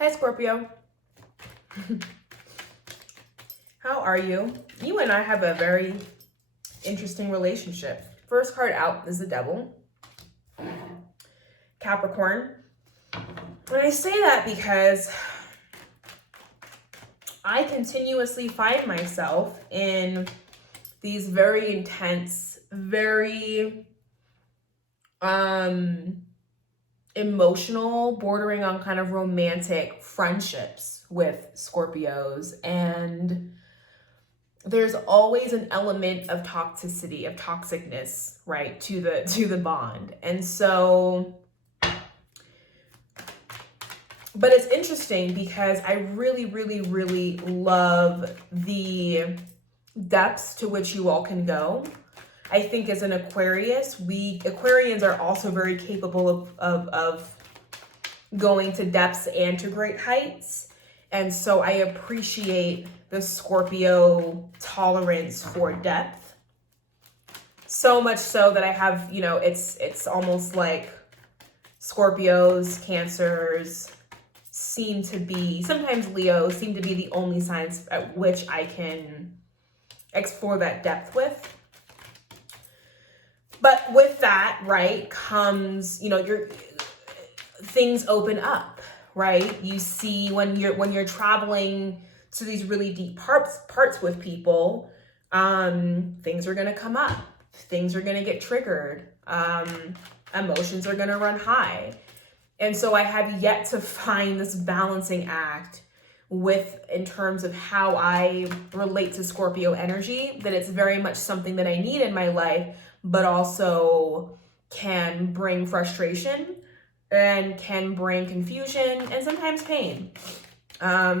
Hi, Scorpio. How are you? You and I have a very interesting relationship. First card out is the Devil. Capricorn. And I say that because I continuously find myself in these very intense, very emotional, bordering on kind of romantic friendships with Scorpios, and there's always an element of toxicity, of toxicness, right, to the bond. And so, but it's interesting because I really, really, really love the depths to which you all can go. I think as an Aquarius, Aquarians are also very capable of going to depths and to great heights. And so I appreciate the Scorpio tolerance for depth. So much so that I have, it's almost like Scorpios, Cancers seem to be, sometimes Leos seem to be the only signs at which I can explore that depth with. But with that, right, comes, your things open up, right? You see when you're traveling to these really deep parts with people, things are gonna come up, things are gonna get triggered, emotions are gonna run high. And so I have yet to find this balancing act in terms of how I relate to Scorpio energy, that it's very much something that I need in my life, but also can bring frustration and can bring confusion and sometimes pain. I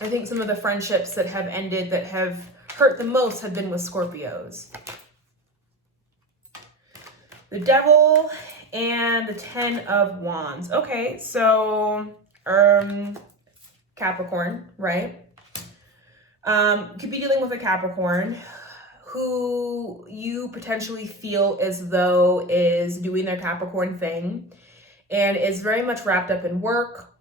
think some of the friendships that have ended that have hurt the most have been with Scorpios. The Devil and the 10 of Wands. Okay, so Capricorn, right? Could be dealing with a Capricorn who you potentially feel as though is doing their Capricorn thing and is very much wrapped up in work,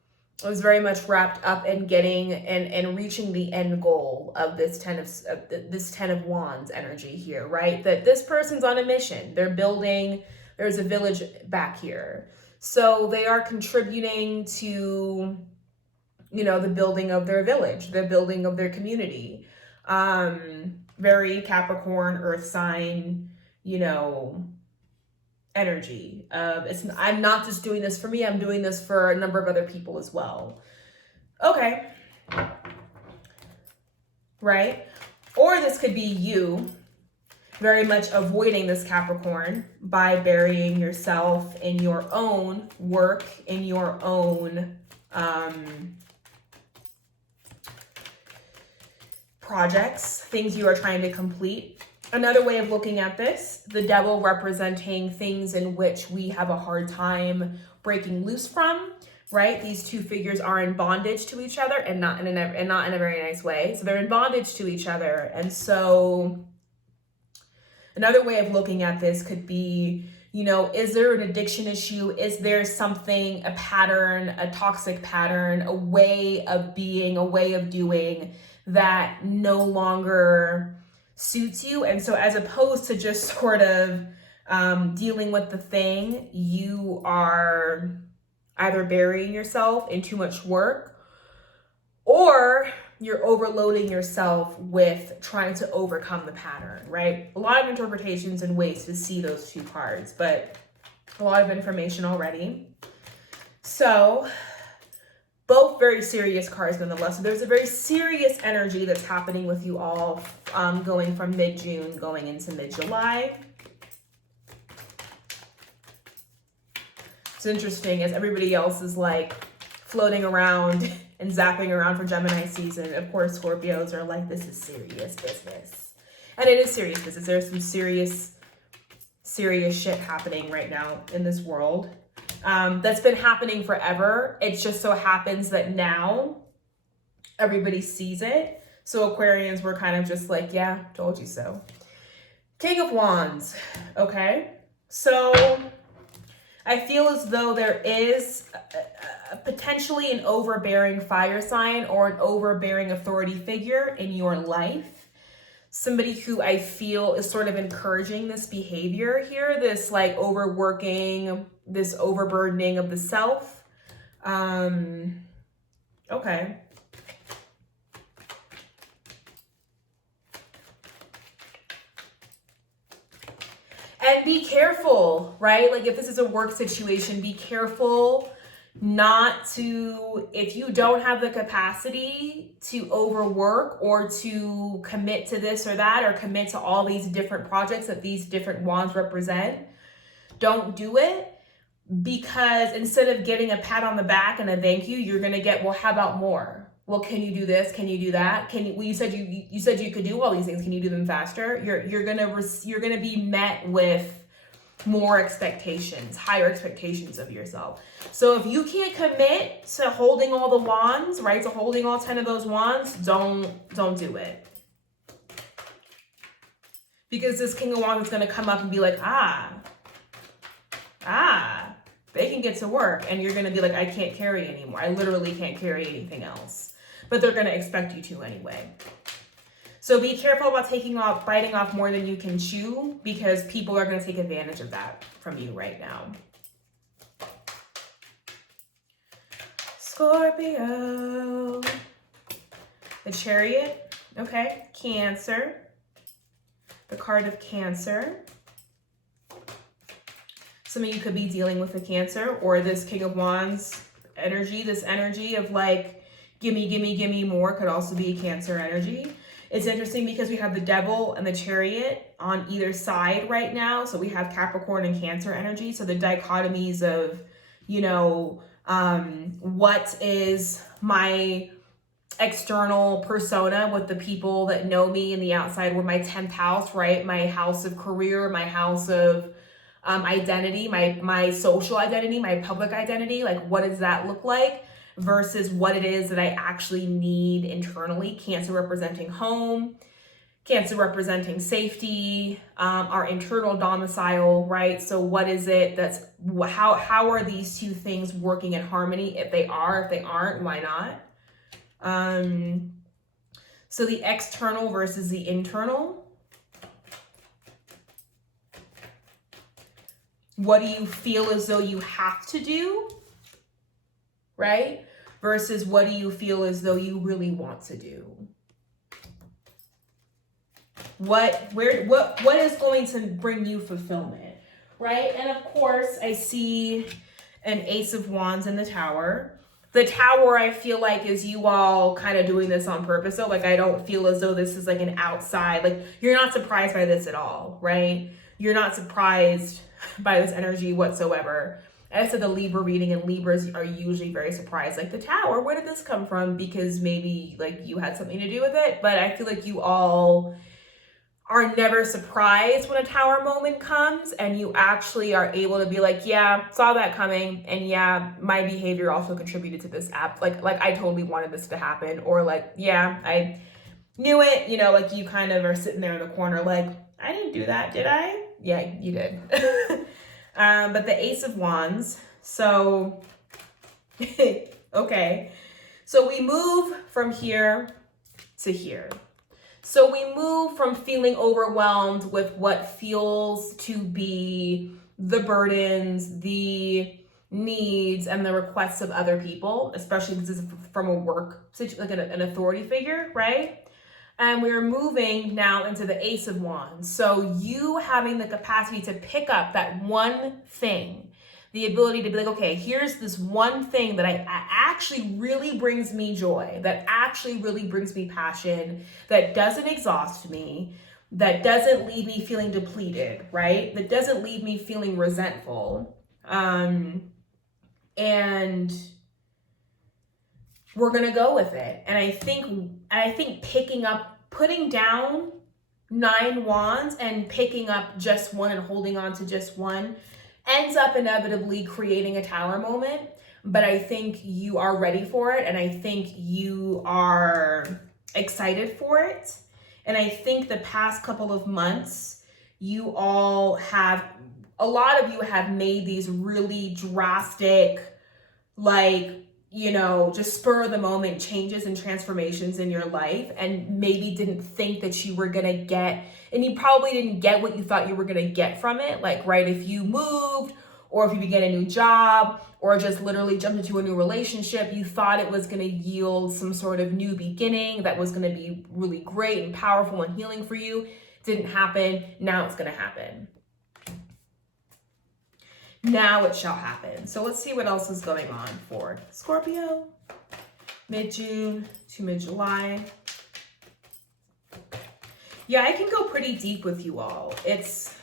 is very much wrapped up in getting and reaching the end goal of this 10 of Wands energy here, right? That this person's on a mission. They're building, there's a village back here. So they are contributing to, the building of their village, the building of their community. Very Capricorn, earth sign, energy. I'm not just doing this for me, I'm doing this for a number of other people as well. Okay. Right? Or this could be you very much avoiding this Capricorn by burying yourself in your own work, in your own projects, things you are trying to complete. Another way of looking at this, the Devil representing things in which we have a hard time breaking loose from, right? These two figures are in bondage to each other and not in a very nice way. So they're in bondage to each other. And so another way of looking at this could be, is there an addiction issue? Is there something, a pattern, a toxic pattern, a way of being, a way of doing that no longer suits you? And so as opposed to just sort of dealing with the thing, you are either burying yourself in too much work, or you're overloading yourself with trying to overcome the pattern, right? A lot of interpretations and ways to see those two cards, but a lot of information already. So both very serious cards nonetheless. So there's a very serious energy that's happening with you all going from mid-June going into mid-July. It's interesting as everybody else is like floating around and zapping around for Gemini season. Of course, Scorpios are like, this is serious business. And it is serious business. There's some serious shit happening right now in this world. That's been happening forever. It just so happens that now everybody sees it. So Aquarians were kind of just like, yeah, told you so. King of Wands. Okay. So I feel as though there is potentially an overbearing fire sign or an overbearing authority figure in your life. Somebody who I feel is sort of encouraging this behavior here, this like overworking, this overburdening of the self. Okay. And be careful, right? Like if this is a work situation, be careful not to, if you don't have the capacity to overwork or to commit to this or that, or commit to all these different projects that these different wands represent, don't do it, because instead of getting a pat on the back and a thank you, you're going to get, well, how about more? Well, can you do this? Can you do that? Can you, well, you said you could do all these things. Can you do them faster? You're going to be met with more expectations, higher expectations of yourself. So if you can't commit to holding all the wands, right? To holding all 10 of those wands, don't do it. Because this King of Wands is going to come up and be like, they can get to work, and you're going to be like, I can't carry anymore. I literally can't carry anything else. But they're going to expect you to anyway. So be careful about biting off more than you can chew, because people are going to take advantage of that from you right now. Scorpio. The Chariot. Okay. Cancer. The card of Cancer. Some of you could be dealing with a Cancer, or this King of Wands energy, this energy of like, gimme, gimme, gimme more, could also be a Cancer energy. It's interesting because we have the Devil and the Chariot on either side right now. So we have Capricorn and Cancer energy. So the dichotomies of, you know, what is my external persona with the people that know me in the outside, where my 10th house, right? My house of career, my house of identity, my social identity, my public identity. Like, what does that look like? Versus what it is that I actually need internally. Cancer representing home, Cancer representing safety, our internal domicile, right? So what is it that's, how are these two things working in harmony? If they are, if they aren't, why not? So the external versus the internal. What do you feel as though you have to do, right? Versus what do you feel as though you really want to do? What is going to bring you fulfillment, right? And of course, I see an Ace of Wands in the Tower. The Tower, I feel like, is you all kind of doing this on purpose. So like, I don't feel as though this is like an outside, like you're not surprised by this at all, right? You're not surprised by this energy whatsoever. I said the Libra reading, and Libras are usually very surprised. Like, the Tower, where did this come from? Because maybe like you had something to do with it. But I feel like you all are never surprised when a Tower moment comes, and you actually are able to be like, yeah, saw that coming, and yeah, my behavior also contributed to this app. Like I totally wanted this to happen, or like, yeah, I knew it. You know, like you kind of are sitting there in the corner, like, I didn't do that, did I? Yeah, you did. But the Ace of Wands, so, okay. So we move from here to here. So we move from feeling overwhelmed with what feels to be the burdens, the needs, and the requests of other people, especially if this is from a work situation, like an authority figure, right? And we're moving now into the Ace of Wands. So you having the capacity to pick up that one thing, the ability to be like, okay, here's this one thing that I actually really brings me joy, that actually really brings me passion, that doesn't exhaust me, that doesn't leave me feeling depleted, right? That doesn't leave me feeling resentful. And we're gonna go with it. And I think putting down 9 wands and picking up just one and holding on to just one ends up inevitably creating a Tower moment. But I think you are ready for it, and I think you are excited for it. And I think the past couple of months, you all have a lot of you have made these really drastic, like, you know, just spur of the moment changes and transformations in your life, and maybe didn't think that you were gonna get, and you probably didn't get what you thought you were gonna get from it. Like, right, if you moved, or if you began a new job, or just literally jumped into a new relationship, you thought it was gonna yield some sort of new beginning that was gonna be really great and powerful and healing for you. Didn't happen. Now it's gonna happen. Now it shall happen. So let's see what else is going on for Scorpio. Mid-June to mid-July. Yeah, I can go pretty deep with you all. It's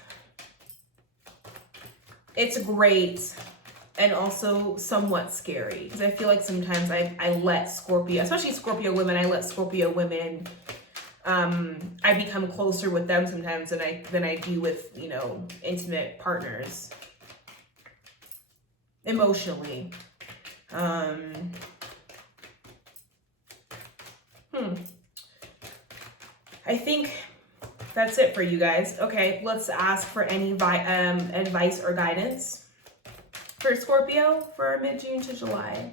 great and also somewhat scary, because I feel like sometimes I let Scorpio, especially Scorpio women, I let Scorpio women, I become closer with them sometimes than I do with, you know, intimate partners. Emotionally. I think that's it for you guys. Okay, let's ask for any advice or guidance for Scorpio for mid-June to July.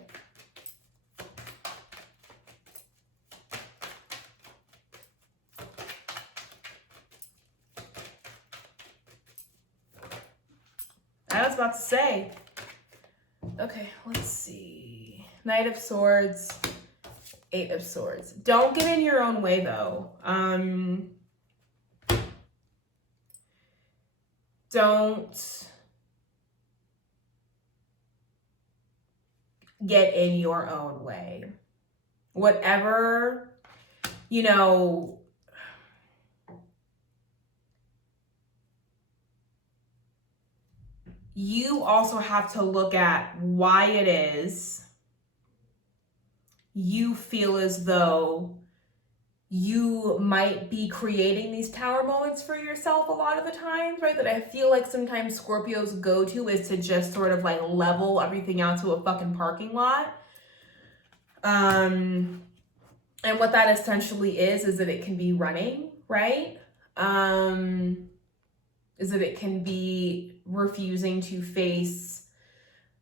I was about to say. Okay, let's see. Knight of Swords, Eight of Swords. Don't get in your own way, though. Don't get in your own way. Whatever, you know, you also have to look at why it is you feel as though you might be creating these tower moments for yourself a lot of the times, right? That I feel like sometimes Scorpios go to is to just sort of like level everything out to a fucking parking lot. And what that essentially is that it can be running, right? Is that it can be refusing to face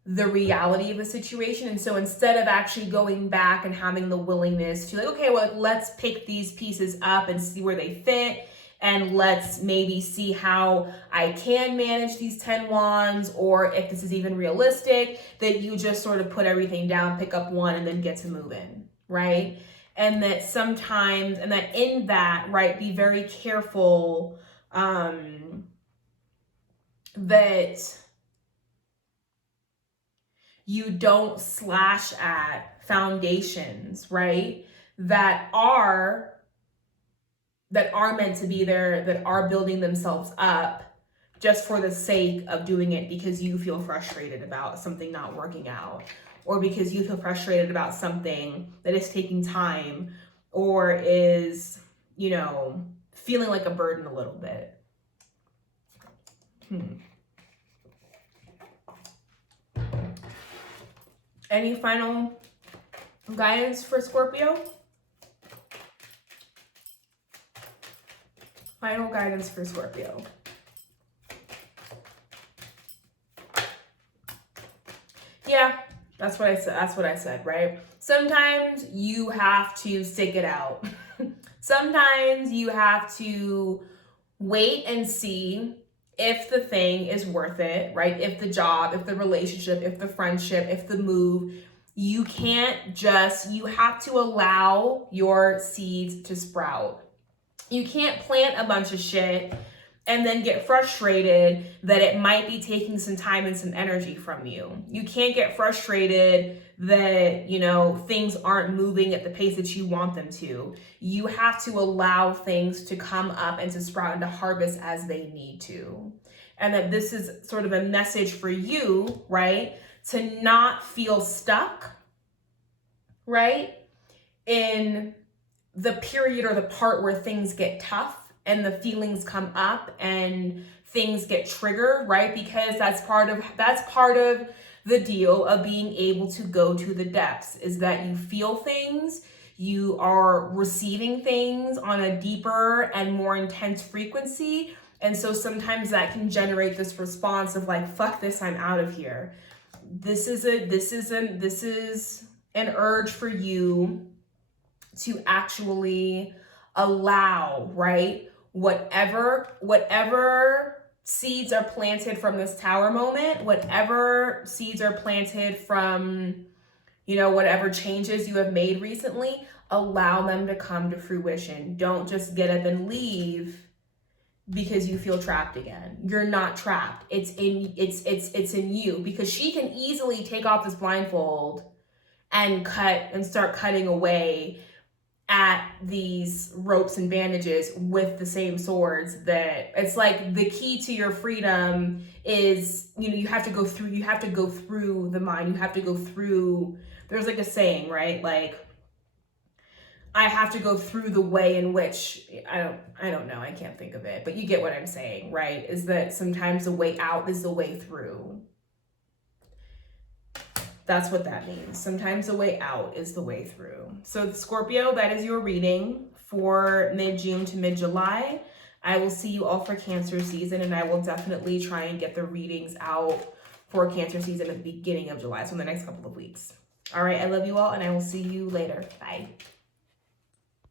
the reality of the situation. And so instead of actually going back and having the willingness to like, okay, well, let's pick these pieces up and see where they fit, and let's maybe see how I can manage these 10 wands, or if this is even realistic, that you just sort of put everything down, pick up one, and then get to moving, right? And that sometimes, and that in that, right, be very careful that you don't slash at foundations, right? That are meant to be there, that are building themselves up just for the sake of doing it because you feel frustrated about something not working out, or because you feel frustrated about something that is taking time, or is, you know, feeling like a burden a little bit. Any final guidance for Scorpio? Final guidance for Scorpio. Yeah, that's what I said. That's what I said, right? Sometimes you have to stick it out. Sometimes you have to wait and see if the thing is worth it, right? If the job, if the relationship, if the friendship, if the move, you can't just, you have to allow your seeds to sprout. You can't plant a bunch of shit and then get frustrated that it might be taking some time and some energy from you. You can't get frustrated that, you know, things aren't moving at the pace that you want them to. You have to allow things to come up and to sprout and to harvest as they need to. And that this is sort of a message for you, right? To not feel stuck, right? In the period or the part where things get tough and the feelings come up and things get triggered, right? Because that's part of the deal of being able to go to the depths, is that you feel things, you are receiving things on a deeper and more intense frequency, And so sometimes that can generate this response of like, fuck this, I'm out of here. This is an urge for you to actually allow, right? Whatever seeds are planted from this Tower moment, whatever seeds are planted from, you know, whatever changes you have made recently, allow them to come to fruition. Don't just get up and leave because you feel trapped again. You're not trapped. It's in you, because she can easily take off this blindfold and start cutting away at these ropes and bandages with the same swords. That it's like the key to your freedom is, you know, you have to go through the mind. You have to go through, there's like a saying, right? Like, I have to go through the way in which, I don't know, I can't think of it, but you get what I'm saying, right? Is that sometimes the way out is the way through. That's what that means. Sometimes the way out is the way through. So Scorpio, that is your reading for mid-June to mid-July. I will see you all for Cancer season, and I will definitely try and get the readings out for Cancer season at the beginning of July, so in the next couple of weeks. All right, I love you all, and I will see you later. Bye.